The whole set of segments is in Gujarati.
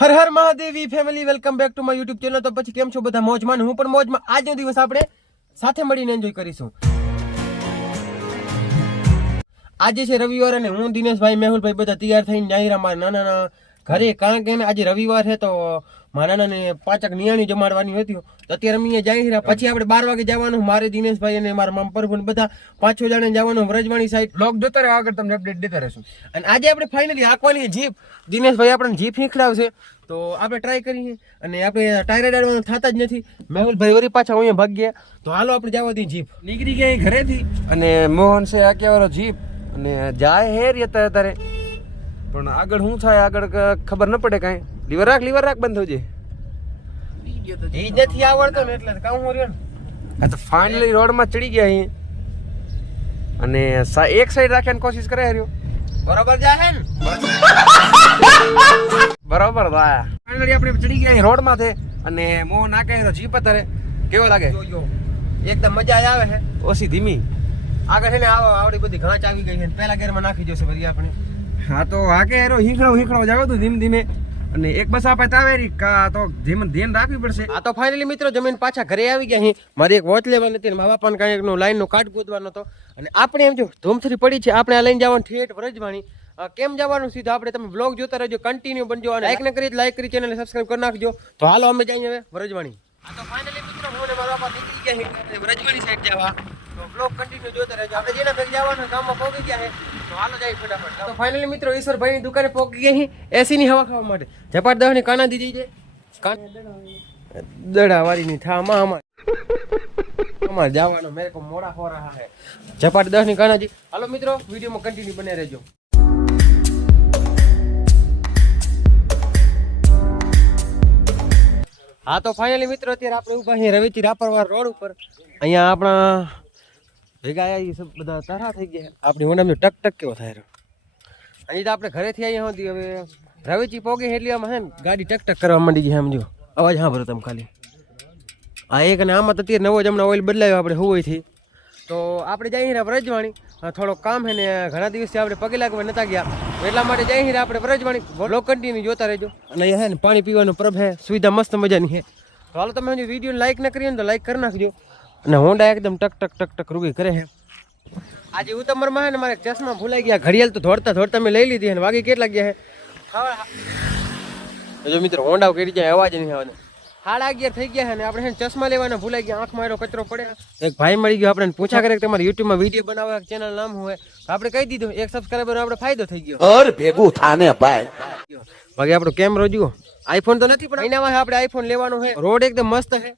Har Har Mahadevi family welcome back to my YouTube channel તો પછી કેમ છો બધા? મોજમાં હું પણ મોજમાં આજનો દિવસ આપણે સાથે મળીને એન્જોય કરીશું. આજે છે રવિવાર અને હું દિનેશભાઈ મેહુલભાઈ બધા તૈયાર થઈને જાહેરામાં નાના નાના ઘરે કારણ કે આજે રવિવાર છે તો મારા ને પાચક નિયાણી જમાડવાની હતી. તો અત્યારે અમે જાય રહ્યા. પછી આપણે બાર વાગે જવાનું. મારે દિનેશભાઈ અને મારા મામ પ્રભુ બધા પાંચ છ જણા જવાનું વ્રજવાણી સાઈડ બ્લોગ જોતા રહ્યો આગળ તમને અપડેટ દેતા રહેશું. અને આજે આપણે ફાઇનલી હાંકવાની જીપ. દિનેશભાઈ આપણને જીપ નીકળાવશે તો આપણે ટ્રાય કરીએ. અને આપણે ટાયર અડાડવાનું થતા જ નથી. મેહુલભાઈ વરી પાછા અહીંયા ભાગ્યા તો હાલો આપણે જવા દઈએ જીપ. નીકળી ગયા ઘરેથી. અને મોહન છે આક્યાવાળો જીપ. અને જાય હે રે અત્યારે અત્યારે પણ આગળ શું થાય? આગળ ખબર ન પડે કાંઈ. લીવર રાખ લીવર રાખ બંધ થશે એ નથી આવડતો ને એટલે કામ હું રહ્યો આ તો ફાઇનલી રોડમાં ચડી ગયા અહીં. અને સા- એક સાઈડ રાખવાની કોશિશ કરે રહ્યો બરોબર જાહે ને? બરાબર ફાઇનલી આપણે ચડી ગયા અહીં રોડમાં છે અને મોહન આક્યા જીપ અત્યારે કેવો લાગે? એકદમ મજા આવે છે ઓછી ધીમી. આગળ છે ને આવો આવડી બધી ઘાંચ આવી ગઈ છે ને. પહેલા ગેરમાં નાખી જશે બધી આપણે. હા તો આગે એરો હિંખડો હીખડો જાવ તું ધીમે ધીમે. અને એક બસ આપે તાવેરી કા તો ધીમે ધ્યાન રાખવી પડશે. આ તો ફાઇનલી મિત્રો જમીન પાછા ઘરે આવી ગયા અહીં મારી એક વોચ લેવાની હતી ને મા બાપાને કાંઈ એકનો લાઈનનો કાર્ડ ગોતવાનો હતો. અને આપણે એમ જો ધૂમથરી પડી છે આપણે આ લઈને જવાનું ઠેઠ વરજવાણી. કેમ જવાનું સીધું? આપણે તમે બ્લોગ જોતા રહેજો કન્ટિન્યુ બનજો અને લાઈક ન કરી લાઈક કરી ચેનલ સબસ્ક્રાઈબ કરી નાખજો. તો હાલો અમે જઈએ હવે વરજવાણી. આ તો ફાઇનલી મિત્રો હું ને મારા બાપા નીકળી ગયા છે વરજવાણી સાઈડ જવા. તો બ્લોગ કન્ટિન્યુ જોતા રહેજો. આપણે જેના ભેગ જવાનું ગામમાં પહોંચી ગયા છે તો ફાઇનલી મિત્રો ઈશ્વરભાઈની દુકાને પહોંચી ગઈ છે એસી ની હવા ખાવા માટે. ઝપાટ દહની કાના દીધી છે. કાન દડા વાળીની થામાં અમાર અમારે જવાનો મેરે કો મોડા રહા હે. ઝપાટ દસની કાનાજી હાલો મિત્રો, વિડીયોમાં કન્ટિન્યુ બને રહેજો. હા, તો ફાઇનલી મિત્રો, અત્યારે આપણે ઊભા છીએ રવેચી રાપરવાર રોડ ઉપર. અહીંયા આપણા ભેગા આવ્યા સબ બધા તારા થઈ ગયા આપણી હોનામાં ટક ટક કેવો થાય રહ્યો. અહીં તો આપણે ઘરેથી અહીંયા હતી, હવે રવેચી પોગી એટલે આમાં હે ગાડી ટક ટક કરવા માંડી ગઈ સમજો અવાજ હા ભરો તમે ખાલી. આ એક અને આમાં તો અત્યારે નવો જ હમણાં ઓઇલ બદલાયો આપણે હોવયથી તો આપણે જઈ હીરા વ્રજવાણી. થોડોક કામ છે ને ઘણા દિવસથી આપણે પગે લાગવા નતા ગયા. એટલા માટે જઈ હીરા આપણે વ્રજવાણી. બ્લોક કન્ટિન્યુ જોતા રહેજો. અને અહીંયા ને પાણી પીવાનો પ્રભ હે. સુવિધા મસ્ત મજાની છે તો હાલો તમે વીડિયો લાઇક ન કરીએ ને તો લાઈક કરી નાખજો. અને હોન્ડા એકદમ ટક ટક ટક ટક રૂગી કરે છે. આજે ઉતમરમાં છે ને મારે ચશ્મા ભૂલાઈ ગયા. ઘડિયાળ તો દોડતા દોડતા મેં લઈ લીધી અને વાગી કેટલા ગયા છે. જો મિત્રો હોન્ડા કરી જાય અવાજ નહીં આવે સાડા અગિયાર થઈ ગયા છે ને આપણે ચશ્મા લેવાના ભૂલાઈ ગયા. આંખ મારો કચરો પડે. એક ભાઈ મળી ગયો આપણે પૂછા કરે કે તમારે યુટ્યુબમાં વીડિયો બનાવવા ચેનલ નામ હોય. તો આપણે કહી દીધું એક સબસ્ક્રાઈબર આપણે ફાયદો થઈ ગયો. અર ભેગું થાને ભાઈ. બાકી આપણો કેમેરો જુઓ. આઈફોન તો નથી પણ એનામાં આપણે આઈફોન લેવાનો છે. રોડ એકદમ મસ્ત છે.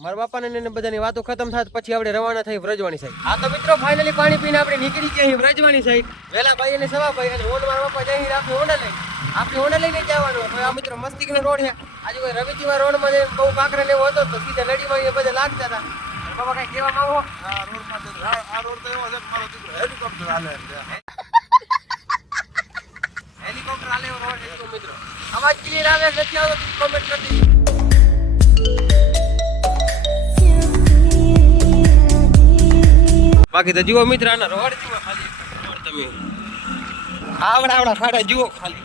મારા બાપાને ને બધાની વાતો ખતમ થાય પછી આપણે રવાના થઈ વ્રજવાણી સાહેબ. આ તો મિત્રો ફાઇનલી પાણી પીને આપણે નીકળી ગયા અહીં વ્રજવાણી સાહેબ. વેલા ભાઈ અને સવા ભાઈ અને ઓન મારા બાપા જઈ આપણે હોન્ડા લઈ આપણે હોન્ડા લઈને જવાનું તો આ મિત્રો મસ્તીનો રોડ છે. આજે કોઈ રવિજીવા રોડમાં જઈને બહુ કાંકરા લેવો હતો તો સીધા નડીમાં એ બધા લાગતા હતા. બાબા કઈ કહેવા માંગો હેલિકોપ્ટર આલે આ રોડ છે મિત્રો. અવાજ ક્લિયર આવે નથી આવતો કોમેન્ટ કરી બાકી તો જુઓ મિત્ર, આના રોડ જુઓ ખાલી તમે. આવડા આવડા ખાડા જુઓ ખાલી.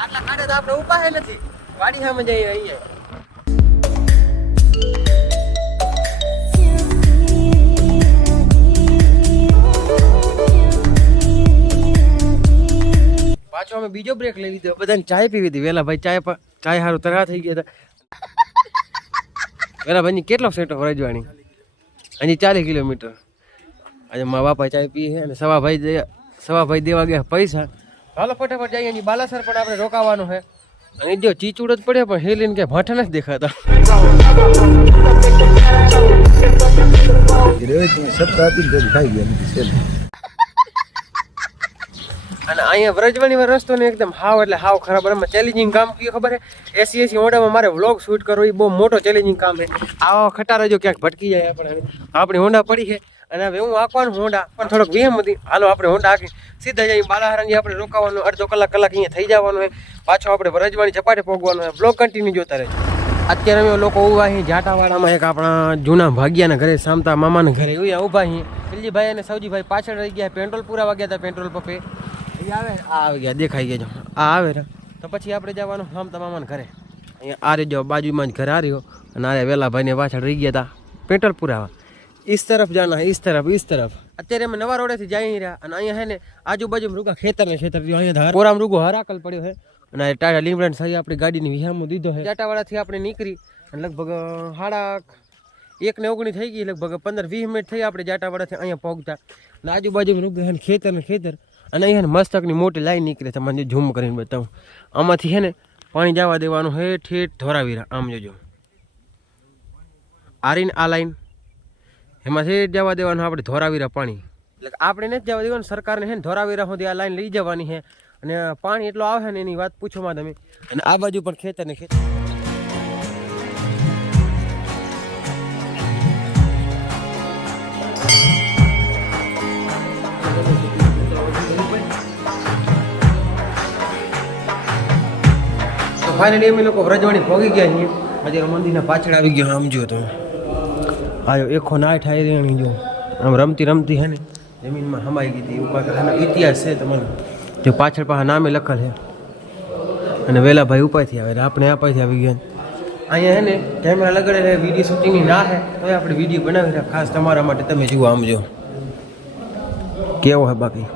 આટલા ખાડા તો આપણે ઉપાય નથી. વાડી સામે જઈએ અહીંયા. પાછો અમે બીજો બ્રેક લઈ લીધો. બધાને ચાય પીવી હતી વેલા ભાઈ ચાય ચાય સારું તરા થઈ ગયા હતા. વેલા ભાઈ કેટલો સેટો રજવાણી? અહીં ચાલીસ કિલોમીટર. આજે મા બાપા ચાય પીએ છે અને સવા ભાઈ દે સવા ભાઈ દેવા ગયા પૈસા. હાલો ફટાફટ જઈએ અહીં બાલાસર પણ આપણે રોકાવાનું છે. અને જો ચીચુડ જ પડે પણ હેલીને ક્યાં ભાઠા નથી દેખાતા. સત્તા હતી ગયા અને અહીંયા વ્રજવાણી રસ્તો ને એકદમ હાવ એટલે હાવ ખરાબ એમાં ચેલેન્જિંગ કામ કયું ખબર છે? એસી એસી હોન્ડામાં મારે વ્લોગ શૂટ કરવો એ બહુ મોટો ચેલેન્જિંગ કામ છે. આવા ખટારા જો ક્યાંક ભટકી જાય આપણે આપણી હોન્ડા પડી છે. અને હવે હું આંકવાનું હોન્ડા પણ થોડોક વેમ હતી. હાલો આપણે હોન્ડા આંકી સીધા જઈ બાલાહરાની આપણે રોકાવાનું અડધો કલાક કલાક અહીંયા થઈ જવાનું હોય. પાછો આપણે વ્રજવાણી ચપાટે પહોંચવાનું હોય. બ્લોગ કન્ટિન્યુ જોતા રહે અત્યારે અમે લોકો ઊભા અહીં જાટાવાડામાં એક આપણા જૂના ભાગ્યાના ઘરે, સામતા મામાના ઘરે. ઉયા ઊભા અહીં દિલ્હીભાઈ અને સૌજીભાઈ પાછળ રહી ગયા. પેટ્રોલ પૂરા વાગ્યા હતા, પેટ્રોલ પંપે. આવે? આ આવી ગયા, દેખાઈ ગયા જો. આ આવે ને. તો પછી આપણે જવાનું આમ તમામાને ઘરે. અહીંયા આ જાઓ બાજુમાં જ ઘરે આ રહ્યો. અને આરે વેલા ભાઈને પાછળ રહી ગયા હતા પેટ્રોલ પુરાવા. ઈસ તરફ જાના, ઈસ તરફ ઈસ તરફ. અત્યારે અમે નવા રોડેથી જઈ રહ્યા અને અહીંયા હે ને આજુબાજુ રૂગા ખેતરને ખેતર અહીંયા પોરામ રૂગો હરાકલ પડ્યો છે અને ટાટા લીમડાને સાહેબ આપણી ગાડીની વિહામો દીધો છે ટાટાવાળાથી આપણે નીકળી અને લગભગ હાડા એક ને ઓગણી થઈ ગઈ, લગભગ પંદર, વીસ મિનિટ થઈ આપણે જાટાવાળાથી અહીંયા પહોંચતા. અને આજુબાજુ ખેતર ને ખેતર. અને અહીંયા મસ્તકની મોટી લાઈન નીકળે તમને ઝૂમ કરીને બતાવું. આમાંથી છે ને પાણી જવા દેવાનું હે ઠેઠ ધોરાવીરા આમ જોજો. આરીને આ લાઈન એમાંથી જવા દેવાનું, આપણે ધોરાવીરા પાણી. એટલે આપણે નથી જવા દેવાનું, સરકારને છે ને ધોરાવીરા સુધી આ લાઈન લઈ જવાની છે. અને પાણી એટલો આવે ને એની વાત પૂછોમાં તમે. અને આ બાજુ પણ ખેતર ને ખેતર ફાઇનલી અમે લોકો વ્રજવાણી પહોંચી ગયા છીએ. આજે મંદિરના પાછળ આવી ગયો, આમ જો તમે. આયો એકો ના થાય રેણી જો. આમ રમતી રમતી હે ને, જમીનમાં હમાઈ ગઈ હતી. એવું કાંઈક આનો ઇતિહાસ છે તમારો. જો પાછળ પાછા નામે લખેલ છે. અને વેલાભાઈ ઉપાયથી આવે, આપણે આપાયથી આવી ગયા. અહીંયા હે ને કેમેરા લગાડે વીડિયો શૂટિંગની ના હે તો આપણે વીડિયો બનાવી રહ્યા. ખાસ તમારા માટે તમે જુઓ, આમ જો. કેવો હે બાકી?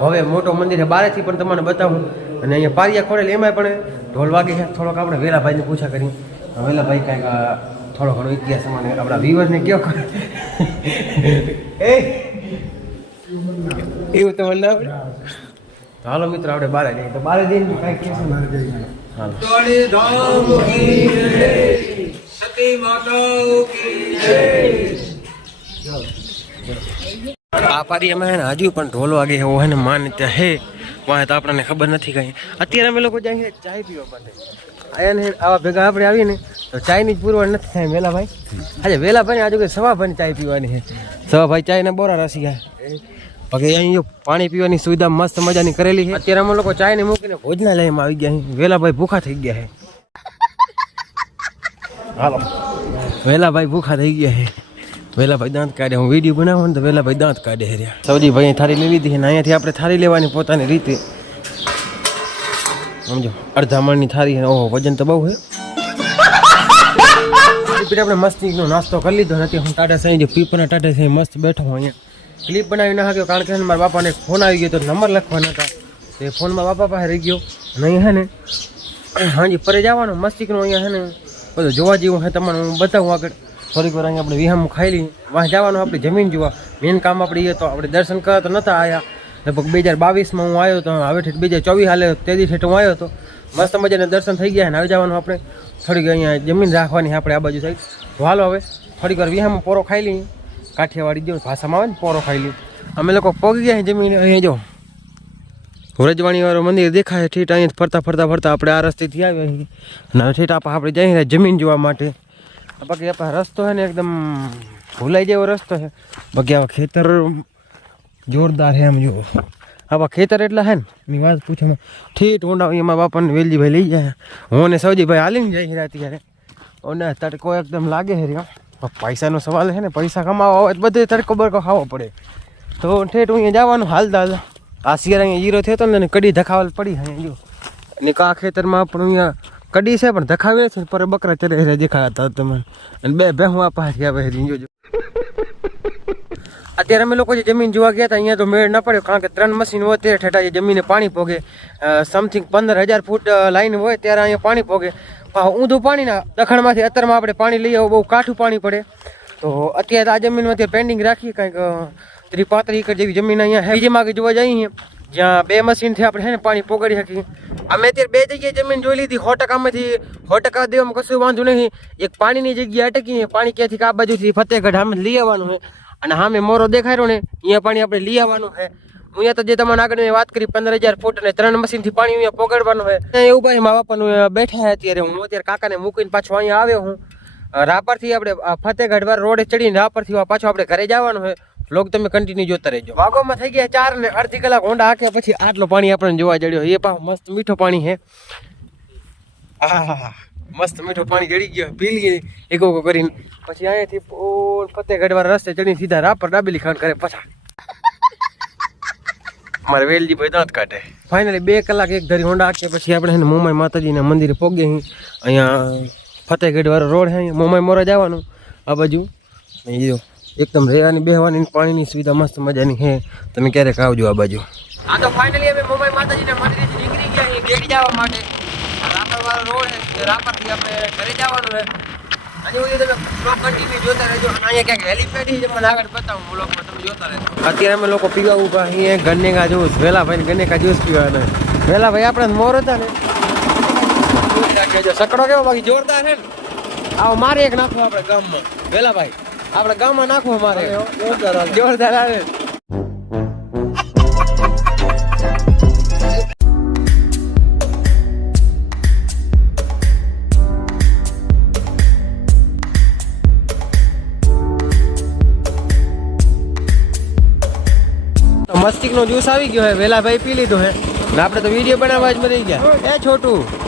હવે મોટો મંદિર છે બારેથી, પણ તમને બતાવું. અને અહીંયા પારિયા ખોડેલ એમાંય પણ ઢોલ વાગે છે. થોડોક આપણે વેલાભાઈને પૂછા કરી. વેલાભાઈ કાંઈક થોડો ઘણો ઇતિહાસ અમારે આપણા વ્યુઅરને કયો કરે એ! એવું તો મને ના તો હાલો મિત્રો આપણે બારે જઈએ. તો બારે જઈને કાંઈક કહેશું હાલો. આ પારી અમે હજુ પણ ઢોલ વાગે એવો હે ને માન્યતા હે. વાહ તો આપણને ખબર નથી કઈ. અત્યારે અમે લોકો જાય ચાય પીવા માટે. આયા ને આવા ભેગા આપણે આવીએ ને તો ચાયની જ પુરવઠ નથી થાય વેલા ભાઈ. આજે વેલાભાઈ આજુ કે સવાભાઈ ચાય પીવાની છે. સવાભાઈ ચાયના બોરા રસી ગયા. બાકી અહીં પાણી પીવાની સુવિધા મસ્ત મજાની કરેલી છે. અત્યારે અમે લોકો ચાયને મૂકીને ભોજનાલયમાં આવી ગયા વેલા વેલાભાઈ ભૂખા થઈ ગયા છે. હાલો. વેલાભાઈ ભૂખા થઈ ગયા છે. વેલાભાઈ દાંત કાઢે, હું વીડિયો બનાવો ને તો વેલાભાઈ દાંત કાઢે રહ્યા સૌજીભાઈ થાળી લઈ લીધી છે ને અહીંયાથી આપણે થાળી લેવાની પોતાની રીતે. સમજો, અડધા મણની થાળી ઓહો, વજન તો બહુ પછી આપણે મસ્તીનો નાસ્તો કરી લીધો નથી હું ટાટા સાંઈ જો પીપરના ટાટા સાંઈ મસ્ત બેઠો હું અહીંયા. ક્લિપ બનાવી ના શક્યો કારણ કે મારા બાપાને ફોન આવી ગયો તો નંબર લખવાના હતા. તે ફોનમાં બાપા પાસે રહી ગયો અને અહીંયા ને, હાજી પરે જવાનું મસ્તીકનું અહીંયા છે ને, બધું જોવા જેવું છે, તમને હું બતાવું આગળ. થોડીક વાર અહીંયા આપણે વિહામ ખાઈ લઈ વાહ જવાનું આપણે જમીન જોવા. મેન કામ આપણે એ તો આપણે દર્શન કરવા તો નહોતા આવ્યા લગભગ બે હજાર બાવીસમાં હું આવ્યો તો હવે ઠેઠ બે હજાર ચોવીસ હાલે તેથી ઠેઠ હું આવ્યો હતો મસ્ત મજાને દર્શન થઈ ગયા અને હવે જવાનું આપણે. થોડીક અહીંયા જમીન રાખવાની આપણે આ બાજુ સાઈડ. હાલો હવે, થોડીક વાર વિહામાં પોરો ખાઈ લઈએ. કાઠિયાવાડી જો ભાષામાં આવે ને, પોરો ખાઈ લઈએ. અમે લોકો પગી ગયા જમીન, અહીંયા જો. વ્રજવાણીવાળું મંદિર દેખાય ઠેઠ, અહીંયા ફરતા ફરતા ફરતા આપણે આ રસ્તેથી આવ્યા અને હવે ઠીટ આપણે આપણે જઈ રહ્યા જમીન જોવા માટે. બાકી આપણે રસ્તો છે ને એકદમ ભૂલાઈ જેવો રસ્તો છે. બાકી આવા ખેતર જોરદાર છે એમ જુઓ આવા ખેતર એટલા છે ને, એની વાત પૂછો ઠેઠ ઊંડા એમાં બાપાને વેલજીભાઈ લઈ જાય હું ને સૌજીભાઈ હાલીને જાય રહ્યા ત્યારે અને તડકો એકદમ લાગે છે રહ્યો. પૈસાનો સવાલ છે ને, પૈસા કમાવા હોય બધે તડકો બરકો ખાવો પડે. તો ઠેઠ અહીંયા જવાનું હાલતા હાલતા આ શિયાળા અહીંયા જીરો થયો હતો ને કડી ધખાવલ પડી અહીંયા, જો. અને કા ખેતરમાં પણ અહીંયા કડી છે પણ ધખાવે છે પર બકરા ચરે છે દેખાતા તમને. અને બે ભેહું આ પાછી આવે જોજો અત્યારે અમે લોકો જે જમીન જોવા ગયા હતા, અહીંયા તો મેળ ન પડ્યો, કારણ કે ત્રણ મશીન હોય તે ઠેઠા જે જમીને પાણી પોગે. સમથિંગ પંદર હજાર ફૂટ લાઈન હોય ત્યારે અહીંયા પાણી પોગે. ઊંધું પાણી ના દખણમાંથી અત્યારમાં આપણે પાણી લઈ આવું બહુ કાઠું પાણી પડે. તો અત્યારે આ જમીનમાં અત્યારે પેન્ડિંગ રાખીએ કંઈક ત્રી પાંત્રીસ એકર જેવી જમીન અહીંયા છે. બીજી માગે જોવા જઈએ, જ્યાં બે મશીનથી આપણે હે ને પાણી પોગાડી શકીએ. અમે અત્યારે બે જગ્યાએ જમીન જોઈ લીધી, સો ટકામાંથી સો ટકા દેવામાં કશું વાંધો નહીં. એક પાણીની જગ્યાએ અટકી પાણી ક્યાંથી આ બાજુથી ફતેહગઢ અમે લઈ આવવાનું છે. અને સામે મોરો દેખાયો ને, અહીંયા પાણી આપણે લઈ આવવાનું છે. અહીંયા તો જે તમને આગળ મેં વાત કરી, પંદર હજાર ફૂટ અને ત્રણ મશીનથી પાણી અહીંયા પોગાડવાનું છે. એવું ભાઈ મા બાપાનું બેઠા અત્યારે. હું અત્યારે કાકાને મૂકીને પાછો અહીંયા આવ્યો હું. રાપરથી આપણે ફતેહગઢ રોડે ચડીને રાપરથી પાછો આપણે ઘરે જવાનું છે. લોક તમે કન્ટિન્યુ જોતા રહેજો. વાગોમાં થઈ ગયા ચાર ને અડધી કલાક હોંડા હાંક્યા પછી આટલો પાણી આપણને જોવા જડ્યો એ પા મસ્ત મીઠો પાણી હે આહા મસ્ત મીઠો પાણી જડી ગયો. પી લઈએ એક કરીને. પછી અહીંયાથી ફતેહગઢ રસ્તે ચડીને સીધા રાપર ડાબેલી ખાંડ કરે પછા. મારે વેલજી ભાઈ દાંત કાઢે. ફાઇનલી બે કલાક એક ધરી હોંડા હાંક્યા પછી આપણે એને મોમાઈ માતાજીના મંદિરે પોગે અહીંયા ફતેહગઢ વાળો રોડ છે અહીંયા. મોમાઈ મોરા જવાનું આ બાજુ. જો. એકદમ રહેવાની બેહવાની પાણીની સુવિધા મસ્ત મજાની છે. તમે ક્યારેક આવજો આ બાજુ. આ તો ફાઇનલી અમે મુંબઈ માતાજીના મંદિરેથી નીકળી ગયા છીએ ગેડી જવા માટે. રાપરવાળો રોડ છે રાપરથી આપણે ઘરે જવાનું છે. અત્યારે અમે લોકો પીવા ઊભા અહીંયા ગન્નેકા જ્યુસ વેલાભાઈ ગન્નેકા જ્યુસ પીવાના. વેલાભાઈ આપણે મોર હતા ને. સકડો કેવો બાકી જોરદાર છે ને. આવો મારે એક નાખો આપણે ગામમાં. વેલાભાઈ. આપણે ગામમાં નાખવો મારે જોરદાર આવે મસ્તિક નો જ્યુસ આવી ગયો હે વેલાભાઈ પી લીધો હે. ને આપણે તો વીડિયો બનાવવા જ મરી ગયા. એ છોટું.